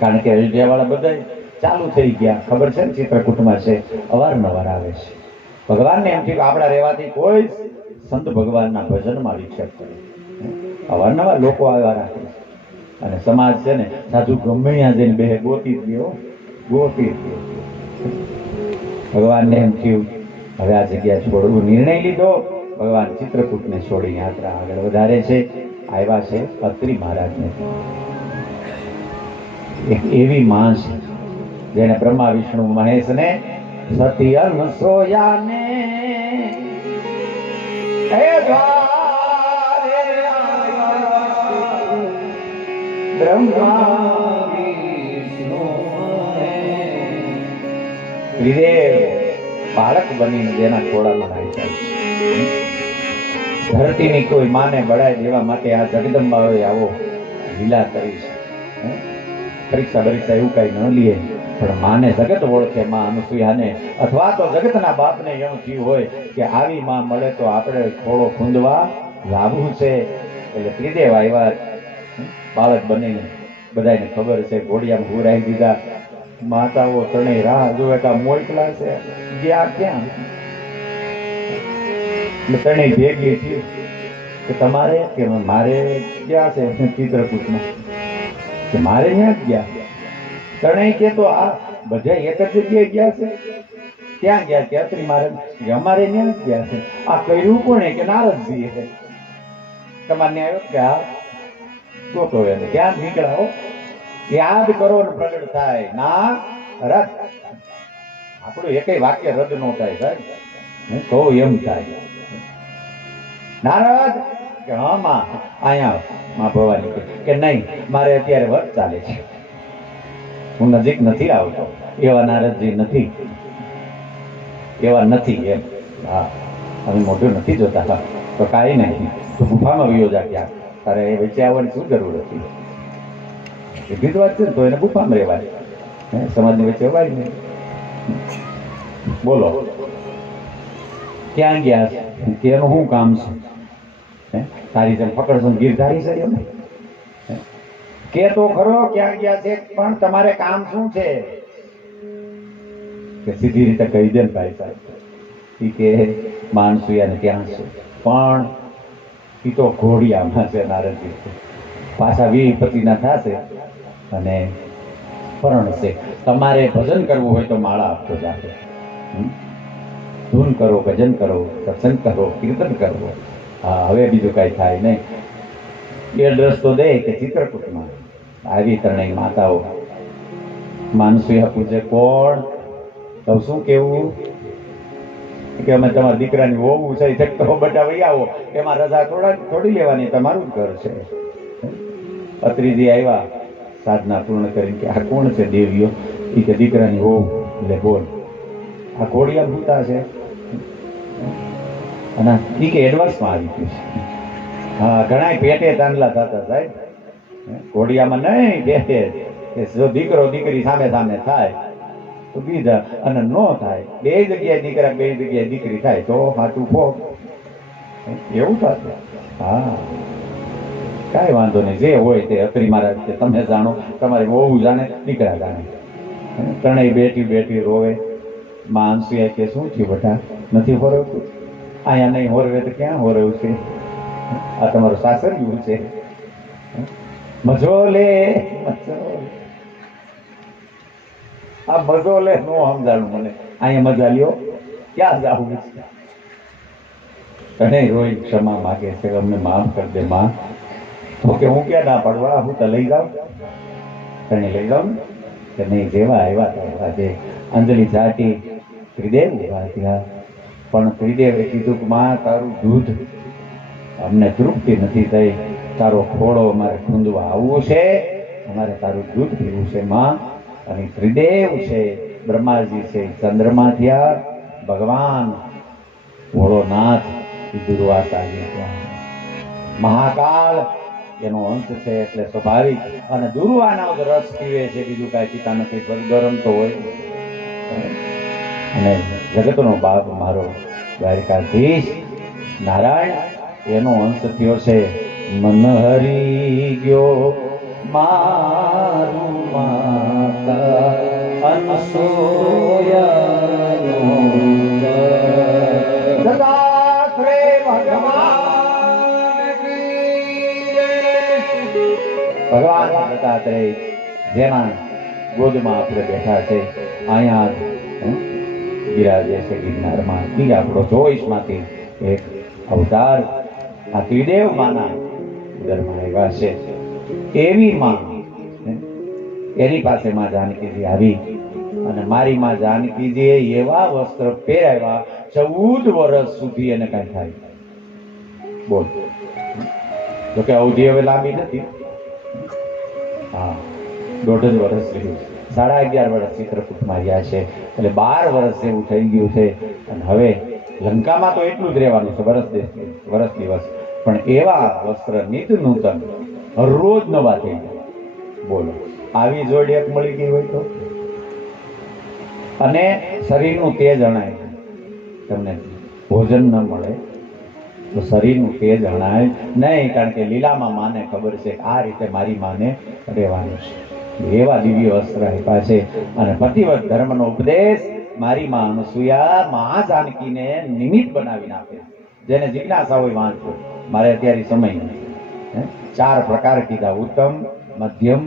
કારણ કે અયોધ્યાવાળા બધા ચાલુ થઈ ગયા. ખબર છે ને, ચિત્રકૂટમાં છે, અવારનવાર આવે છે. ભગવાનને એમ થયું કે આપણા રહેવાથી કોઈ સંત ભગવાનના ભજનમાં વિક્ષેપ કરે. અવારનવાર લોકો આવ્યા રાખે છે, અને સમાજ છે ને, સાધુ ગમે ત્યાં જઈને બે ગોતી દો, ગોતી દો. ભગવાનને એમ થયું હવે આ જગ્યા છોડવું. નિર્ણય લીધો. ભગવાન ચિત્રકૂટને છોડી યાત્રા આગળ વધારે છે. આવ્યા છે અત્રિ મહારાજને. એક એવી માં છે જેને બ્રહ્મા વિષ્ણુ મહેશને સતી અનસોયાને બ્રહ્મા વિષ્ણુ વિદેવ બાળક બનીને જેના ખોળામાં આવી જાય. ધરતીની કોઈ માને બળાય દેવા માટે આ જગદંબાએ આવો લીલા કરી છે. પરીક્ષા એવું કઈ ન લે, પણ માને જગત ઓળખે. માં અનુસૂયાને અથવા તો જગતના બાપને એમ થયું હોય કે આવી માં મળે તો આપણે ખોળો ખૂંદવા લાવવું છે. એટલે ત્રિદેવ આવ્યા બાળક બનીને. બધાને ખબર છે, ઘોડિયામાં હુરાઈ દીધા. માતાઓ તણે રાહ જોવે કે મોકલા છે, ગયા ક્યાં? તણે ભેગી થયું કે તમારે કે મારે ક્યાં છે? ચિત્રકૂટમાં કે મારે ત્યાં જ ગયા. તણે કે તો આ બધા એક જ જગ્યાએ ગયા છે. ક્યાં ગયા? કે અત્રિ મહારાજ કે અમારે ત્યાં જ ગયા છે. આ કર્યું કોણે? કે નારદજી. તમારે આવ્યો કે હા ગોતો એને ક્યાં નીકળાવો, યાદ કરો ને પ્રગટ થાય. ના રદ, આપણું એકય વાક્ય રદ ન થાય સાહેબ. હું કહું એમ થાય. નારદ કે હા માં અહીંયા માં ભવાની કે નહીં, મારે અત્યારે વર્ત ચાલે છે, હું નજીક નથી આવતો. એવા નારદજી નથી, એવા નથી એમ. હા, અમે મોઢું નથી જોતા. તો કાંઈ નહીં, તો ગુફામાં વિયો જા. ક્યાં તારે એ વચ્ચે આવવાની શું જરૂર હતી? એ વાત છે ને, તો એને ગુફામાં રહેવાય. સમાજની વચ્ચે અવાય નહીં. બોલો ક્યાં ગયા કે એનું શું કામ છે? તારી જેમ પકડશો ગીરધારી છે એમ કે તો ખરો ક્યાં ગયા છે, પણ તમારે કામ શું છે? કે સીધી રીતે કહી દે ને ભાઈ સાહેબ. ઈ કે માનસુયાને ત્યાં છે, પણ ઈ તો ઘોડિયામાં છે. નારદજી પાછા વિપતિના થશે અને પરણશે. તમારે ભજન કરવું હોય તો માળા આપતો જાતે. ધૂન કરો, ભજન કરો, સત્સંગ કરો, કીર્તન કરો. હા, હવે બીજું કઈ થાય નહીં. એડ્રેસ તો દે કે ચિત્રકૂટમાં આવી ત્રણેય માતાઓ. માનસુયા પૂછે કોણ? તો શું કેવું? કે અમે તમારા દીકરાની વહુ છે, તો બધા વહી આવો. એમાં રજા થોડી લેવાની, તમારું જ ઘર છે. અત્રિજી આવ્યા સાધના પૂર્ણ કરીને કે આ કોણ છે દેવીઓ? એ કે દીકરાની વહુ. એટલે બોલ આ ઘોડિયા ભૂતા છે. અને એ કે એડવાન્સમાં આવી ગયું છે. હા, ઘણા પેટે તાંડલા થતા સાહેબ. ઘોડિયામાં નહીં પેટે. જો દીકરો દીકરી સામે સામે થાય તો બીજા, અને ન થાય બે જગ્યાએ દીકરા બે જગ્યાએ દીકરી થાય તો સાચું ફોક એવું થશે. હા, કાંઈ વાંધો નહીં, જે હોય તે. અત્રિ મહારાજ કે તમે જાણો, તમારી વહુ જાણે, દીકરા જાણે. ત્રણેય બેઠી બેઠી રોવે. માનસુયા કે શું થયું બેટા, નથી હોરવતું? અહીંયા નહીં હોરવે તો ક્યાં હોરવશે? આ તમારું સાસરિયું છે. મજો લે આ મજો લે નો સમજાણું મને અહીંયા મજા લ્યો ક્યાં જાવું છે તને રોઈ ક્ષમા માગે છે અમને માફ કરી દે માં તો કે હું ક્યાં ના પડવા હું તો લઈ જાઉં તને લઈ જાઉં કે નહીં જેવા આવ્યા તેવા જે અંજલિ જાટી ત્રિદેવ એવા ત્યાં પણ ત્રિદેવે કીધું કે માં તારું દૂધ અમને તૃપ્તિ નથી થઈ તારો ખોળો અમારે ખૂંદવા આવવું છે અમારે તારું દૂધ પીવું છે માં અને ત્રિદેવ છે બ્રહ્માજી છે ચંદ્રમા થયા ભગવાન ભોળોનાથ દુર્વાસા મહાકાળ એનો અંશ છે એટલે સ્વાભાવિક અને દુર્વાનો જ રસ પીવે છે બીજું કાંઈ પીતા નથી ગરમ તો હોય અને જગતનો બાપ મારો દ્વારિકાધીશ નારાયણ એનો અંશ થયો છે મન હરી ગયો મારું માતા અનસૂયાનો દત્તાત્રે ભગવાન દત્તાત્રેય જેના ગોદમાં આપણે બેઠા છે અહીંયા બિરાજે છે ગિરનારમાં આપણો 24 માંથી એક અવતાર આ ત્રિદેવ માના ઉદરમાં આવ્યા છે એવી માં એની પાસે માં જાનકીજી આવી અને મારી માં જાનકીજીએ એવા વસ્ત્ર પહેરાવ્યા 14 વર્ષ સુધી એને કઈ થાય બોલ તો કે અવધિ હવે લાંબી નથી હા 1.5 વર્ષ રહ્યું 11.5 વર્ષ ચિત્રકૂટમાં રહ્યા છે એટલે 12 વર્ષ જેવું થઈ ગયું છે અને હવે લંકામાં તો એટલું જ રહેવાનું છે વર્ષ દિવસ પણ એવા વસ્ત્ર નિત નૂતન રોજ નવા થઈ જાય બોલો આવી જોડી એક મળી ગઈ હોય તો અને શરીરનું તેજ અણાય તમને ભોજન ન મળે તો શરીરનું તેજ અણાય નહીં કારણ કે લીલામાં માને ખબર છે કે આ રીતે મારી માને રહેવાનું છે એવા દિવ્ય વસ્ત્ર આપ્યા છે અને પતિવત ધર્મનો ઉપદેશ મારી માં અનસૂયા મા જાનકીને નિમિત્ત બનાવીને આપે જેને જિજ્ઞાસા હોય વાંચો મારે અત્યારે સમય નથી 4 પ્રકાર કીધા ઉત્તમ મધ્યમ